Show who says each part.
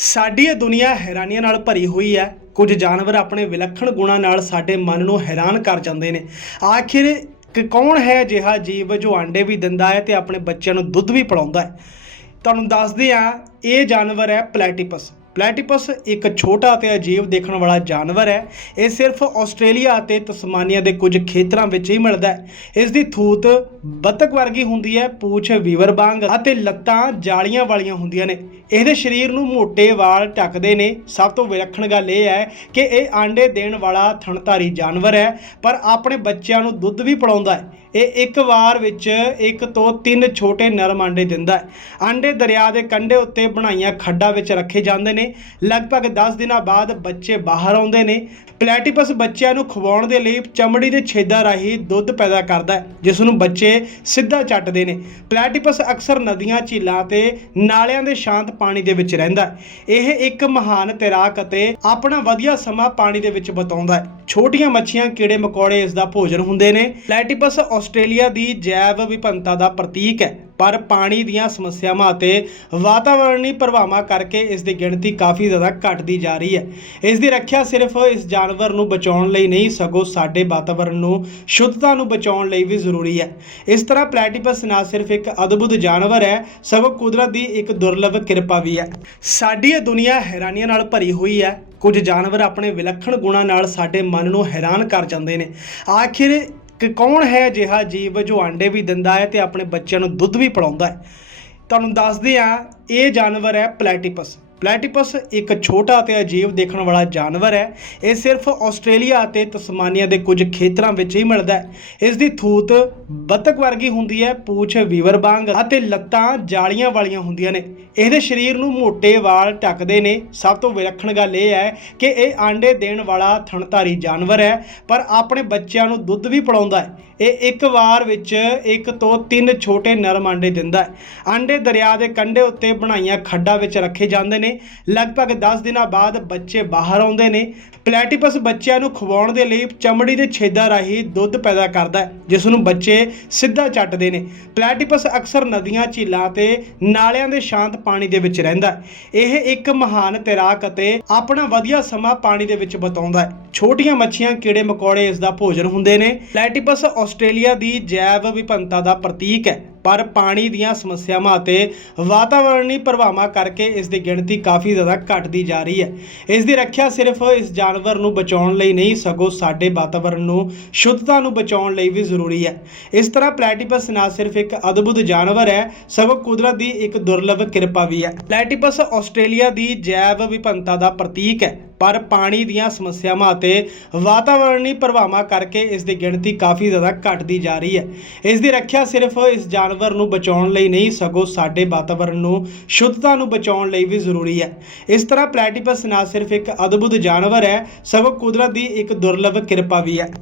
Speaker 1: ਸਾਡੀ ਇਹ ਦੁਨੀਆ ਹੈਰਾਨੀਆਂ ਨਾਲ ਭਰੀ ਹੋਈ ਹੈ। ਕੁਝ ਜਾਨਵਰ ਆਪਣੇ ਵਿਲੱਖਣ ਗੁਣਾਂ ਨਾਲ ਸਾਡੇ ਮਨ ਨੂੰ ਹੈਰਾਨ ਕਰ ਜਾਂਦੇ ਨੇ। ਆਖਿਰ ਕਿ, ਕੌਣ ਹੈ ਅਜਿਹਾ ਜੀਵ ਜੋ ਆਂਡੇ ਵੀ ਦਿੰਦਾ ਹੈ ਤੇ ਆਪਣੇ ਬੱਚਿਆਂ ਨੂੰ ਦੁੱਧ ਵੀ ਪਿਲਾਉਂਦਾ ਹੈ? ਤੁਹਾਨੂੰ ਦੱਸਦੇ ਹਾਂ, ਇਹ ਜਾਨਵਰ ਹੈ ਪਲੈਟੀਪਸ। ਪਲੈਟੀਪਸ ਇੱਕ ਛੋਟਾ ਅਤੇ ਅਜੀਬ ਦੇਖਣ ਵਾਲਾ ਜਾਨਵਰ ਹੈ। ਇਹ ਸਿਰਫ ਆਸਟ੍ਰੇਲੀਆ ਅਤੇ ਤਸਮਾਨੀਆ ਦੇ ਕੁਝ ਖੇਤਰਾਂ ਵਿੱਚ ਹੀ ਮਿਲਦਾ ਹੈ। ਇਸ ਦੀ ਥੂਤ ਬੱਤਖ ਵਰਗੀ ਹੁੰਦੀ ਹੈ, ਪੂਛ, ਵੀਵਰ ਵਾਂਗ ਅਤੇ ਲੱਤਾਂ ਜਾਲੀਆਂ ਵਾਲੀਆਂ ਹੁੰਦੀਆਂ ਨੇ। ਇਹਦੇ ਸਰੀਰ ਨੂੰ ਮੋٹے ਵਾਲ ਢੱਕਦੇ ਨੇ। ਸਭ ਤੋਂ ਵਿਲੱਖਣ ਗੱਲ ਇਹ ਹੈ ਕਿ ਇਹ ਆਂਡੇ ਦੇਣ ਵਾਲਾ ਥਣਧਾਰੀ ਜਾਨਵਰ ਹੈ, ਪਰ ਆਪਣੇ ਬੱਚਿਆਂ ਨੂੰ ਦੁੱਧ ਵੀ ਪਿਲਾਉਂਦਾ ਹੈ। ਇਹ ਇੱਕ ਵਾਰ ਵਿੱਚ ਇੱਕ ਤੋਂ ਤਿੰਨ ਛੋਟੇ ਨਰਮ ਆਂਡੇ ਦਿੰਦਾ ਹੈ। ਆਂਡੇ ਦਰਿਆ ਦੇ ਕੰਢੇ ਉੱਤੇ ਬਣਾਈਆਂ ਖੱਡਾਂ ਵਿੱਚ ਰੱਖੇ ਜਾਂਦੇ ਨੇ। ਲਗਭਗ 10 ਦਿਨਾਂ ਬਾਅਦ ਬੱਚੇ ਬਾਹਰ ਆਉਂਦੇ ਨੇ। ਪਲੈਟੀਪਸ ਬੱਚਿਆਂ ਨੂੰ ਖਵਾਉਣ ਦੇ ਲਈ ਚਮੜੀ ਦੇ ਛੇਦਾਂ ਰਾਹੀਂ ਦੁੱਧ ਪੈਦਾ ਕਰਦਾ ਹੈ, ਜਿਸ ਨੂੰ ਬੱਚੇ ਸਿੱਧਾ ਚੱਟਦੇ ਨੇ। ਪਲੈਟੀਪਸ ਅਕਸਰ ਨਦੀਆਂ, ਝੀਲਾਂ ਤੇ ਨਾਲਿਆਂ ਦੇ ਸ਼ਾਂਤ ਪਾਣੀ ਦੇ ਵਿੱਚ ਰਹਿੰਦਾ ਹੈ। ਇਹ ਇੱਕ ਮਹਾਨ ਤੈਰਾਕ ਅਤੇ ਆਪਣਾ ਵਧੀਆ ਸਮਾਂ ਪਾਣੀ ਦੇ ਵਿੱਚ ਬਿਤਾਉਂਦਾ ਹੈ। ਛੋਟੀਆਂ ਮੱਛੀਆਂ ਕੀੜੇ ਮਕੌੜੇ ਇਸ ਦਾ ਭੋਜਨ ਹੁੰਦੇ ਨੇ। ਪਲੈਟੀਪਸ ਆਸਟ੍ਰੇਲੀਆ ਦੀ ਜੈਵ ਵਿਭਿੰਨਤਾ ਦਾ ਪ੍ਰਤੀਕ ਹੈ, ਪਰ ਪਾਣੀ ਦੀਆਂ ਸਮੱਸਿਆਵਾਂ ਅਤੇ ਵਾਤਾਵਰਣੀ ਪ੍ਰਭਾਵਾਂ ਕਰਕੇ ਇਸ ਦੀ ਗਿਣਤੀ ਕਾਫੀ ਜ਼ਿਆਦਾ ਘਟਦੀ ਜਾ ਰਹੀ ਹੈ। ਇਸ ਦੀ ਰੱਖਿਆ ਸਿਰਫ ਇਸ ਜਾਨਵਰ ਨੂੰ ਬਚਾਉਣ ਲਈ ਨਹੀਂ, ਸਗੋਂ ਸਾਡੇ ਵਾਤਾਵਰਣ ਨੂੰ ਸ਼ੁੱਧਤਾ ਨੂੰ ਬਚਾਉਣ ਲਈ ਵੀ ਜ਼ਰੂਰੀ ਹੈ। ਇਸ ਤਰ੍ਹਾਂ ਪਲੈਟੀਪਸ ਨਾ ਸਿਰਫ ਇੱਕ ਅਦਭੁਤ ਜਾਨਵਰ ਹੈ, ਸਗੋਂ ਕੁਦਰਤ ਦੀ ਇੱਕ ਦੁਰਲੱਭ ਕਿਰਪਾ ਵੀ ਹੈ। ਸਾਡੀ ਇਹ ਦੁਨੀਆ ਹੈਰਾਨੀਆਂ ਨਾਲ ਭਰੀ ਹੋਈ ਹੈ। ਕੁਝ ਜਾਨਵਰ ਆਪਣੇ ਵਿਲੱਖਣ ਗੁਣਾਂ ਨਾਲ ਸਾਡੇ ਮਨ ਨੂੰ ਹੈਰਾਨ ਕਰ ਜਾਂਦੇ ਨੇ। ਆਖਿਰ ਕਿ, ਕੌਣ ਹੈ ਅਜਿਹਾ ਜੀਵ ਜੋ ਆਂਡੇ ਵੀ ਦਿੰਦਾ ਹੈ ਤੇ ਆਪਣੇ ਬੱਚਿਆਂ ਨੂੰ ਦੁੱਧ ਵੀ ਪਿਲਾਉਂਦਾ ਹੈ? ਤੁਹਾਨੂੰ ਦੱਸਦੇ ਹਾਂ, ਇਹ ਜਾਨਵਰ ਹੈ ਪਲੈਟੀਪਸ। ਪਲੈਟੀਪਸ ਇੱਕ ਛੋਟਾ ਅਤੇ ਅਜੀਬ ਦੇਖਣ ਵਾਲਾ ਜਾਨਵਰ ਹੈ। ਇਹ ਸਿਰਫ ਆਸਟ੍ਰੇਲੀਆ ਅਤੇ ਤਸਮਾਨੀਆ ਦੇ ਕੁਝ ਖੇਤਰਾਂ ਵਿੱਚ ਹੀ ਮਿਲਦਾ ਹੈ। ਇਸ ਦੀ ਥੂਤ ਬਤਕ ਵਰਗੀ ਹੁੰਦੀ ਹੈ, ਪੂਛ, ਵੀਵਰ ਵਾਂਗ ਅਤੇ ਲੱਤਾਂ ਜਾਲੀਆਂ ਵਾਲੀਆਂ ਹੁੰਦੀਆਂ ਨੇ। ਇਹਦੇ ਸਰੀਰ ਨੂੰ ਮੋٹے ਵਾਲ ਢੱਕਦੇ ਨੇ। ਸਭ ਤੋਂ ਵਿਲੱਖਣ ਗੱਲ ਇਹ ਹੈ ਕਿ ਇਹ ਆਂਡੇ ਦੇਣ ਵਾਲਾ ਥਣਧਾਰੀ ਜਾਨਵਰ ਹੈ, ਪਰ ਆਪਣੇ ਬੱਚਿਆਂ ਨੂੰ ਦੁੱਧ ਵੀ ਪਿਲਾਉਂਦਾ ਹੈ। ਇਹ ਇੱਕ ਵਾਰ ਵਿੱਚ ਇੱਕ ਤੋਂ ਤਿੰਨ ਛੋਟੇ ਨਰਮ ਆਂਡੇ ਦਿੰਦਾ ਹੈ। ਆਂਡੇ ਦਰਿਆ ਦੇ ਕੰਢੇ ਉੱਤੇ ਬਣਾਈਆਂ ਖੱਡਾਂ ਵਿੱਚ ਰੱਖੇ ਜਾਂਦੇ ਨੇ। ਲਗਭਗ 10 ਦਿਨਾਂ ਬਾਅਦ ਬੱਚੇ ਬਾਹਰ ਆਉਂਦੇ ਨੇ। ਪਲੈਟੀਪਸ ਬੱਚਿਆਂ ਨੂੰ ਖਵਾਉਣ ਦੇ ਲਈ ਚਮੜੀ ਦੇ ਛੇਦਾਂ ਰਾਹੀਂ ਦੁੱਧ ਪੈਦਾ ਕਰਦਾ ਹੈ, ਜਿਸ ਨੂੰ ਬੱਚੇ ਸਿੱਧਾ ਚੱਟਦੇ ਨੇ। ਪਲੈਟੀਪਸ ਅਕਸਰ ਨਦੀਆਂ, ਝੀਲਾਂ ਤੇ ਨਾਲਿਆਂ ਦੇ ਸ਼ਾਂਤ ਪਾਣੀ ਦੇ ਵਿੱਚ ਰਹਿੰਦਾ ਇਹ ਇੱਕ ਮਹਾਨ ਤੈਰਾਕ ਅਤੇ ਆਪਣਾ ਵਧੀਆ ਸਮਾਂ ਪਾਣੀ ਦੇ ਵਿੱਚ ਬਿਤਾਉਂਦਾ ਹੈ। ਛੋਟੀਆਂ ਮੱਛੀਆਂ ਕੀੜੇ ਮਕੌੜੇ ਇਸ ਦਾ ਭੋਜਨ ਹੁੰਦੇ ਨੇ। ਪਲੈਟੀਪਸ ਆਸਟ੍ਰੇਲੀਆ ਦੀ ਜੈਵ ਵਿਭਿੰਨਤਾ ਦਾ ਪ੍ਰਤੀਕ ਹੈ। ਪਰ ਪਾਣੀ ਦੀਆਂ ਸਮੱਸਿਆਵਾਂ ਅਤੇ ਵਾਤਾਵਰਣੀ ਪ੍ਰਭਾਵਾਂ ਕਰਕੇ ਇਸ ਦੀ ਗਿਣਤੀ ਕਾਫੀ ਜ਼ਿਆਦਾ ਘਟਦੀ ਜਾ ਰਹੀ ਹੈ। ਇਸ ਦੀ ਰੱਖਿਆ ਸਿਰਫ ਇਸ ਜਾਨਵਰ ਨੂੰ ਬਚਾਉਣ ਲਈ ਨਹੀਂ, ਸਗੋਂ ਸਾਡੇ ਵਾਤਾਵਰਣ ਨੂੰ ਸ਼ੁੱਧਤਾ ਨੂੰ ਬਚਾਉਣ ਲਈ ਵੀ ਜ਼ਰੂਰੀ ਹੈ। ਇਸ ਤਰ੍ਹਾਂ ਪਲੈਟੀਪਸ ਨਾ ਸਿਰਫ ਇੱਕ ਅਦਭੁਤ ਜਾਨਵਰ ਹੈ, ਸਗੋਂ ਕੁਦਰਤ ਦੀ ਇੱਕ ਦੁਰਲੱਭ ਕਿਰਪਾ ਵੀ ਹੈ। ਪਲੈਟੀਪਸ ਆਸਟ੍ਰੇਲੀਆ ਦੀ ਜੈਵ ਵਿਭਿੰਨਤਾ ਦਾ ਪ੍ਰਤੀਕ ਹੈ। ਪਰ ਪਾਣੀ ਦੀਆਂ ਸਮੱਸਿਆਵਾਂ ਅਤੇ ਵਾਤਾਵਰਣੀ ਪ੍ਰਭਾਵਾਂ ਕਰਕੇ ਇਸ ਦੀ ਗਿਣਤੀ ਕਾਫੀ ਜ਼ਿਆਦਾ ਘਟਦੀ ਜਾ ਰਹੀ ਹੈ। ਇਸ ਦੀ ਰੱਖਿਆ ਸਿਰਫ ਇਸ ਜਾਨਵਰ ਨੂੰ ਬਚਾਉਣ ਲਈ ਨਹੀਂ, ਸਗੋਂ ਸਾਡੇ ਵਾਤਾਵਰਣ ਨੂੰ ਸ਼ੁੱਧਤਾ ਨੂੰ ਬਚਾਉਣ ਲਈ ਵੀ ਜ਼ਰੂਰੀ ਹੈ। ਇਸ ਤਰ੍ਹਾਂ ਪਲੈਟੀਪਸ ਨਾ ਸਿਰਫ ਇੱਕ ਅਦਭੁਤ ਜਾਨਵਰ ਹੈ, ਸਗੋਂ ਕੁਦਰਤ ਦੀ ਇੱਕ ਦੁਰਲੱਭ ਕਿਰਪਾ ਵੀ ਹੈ।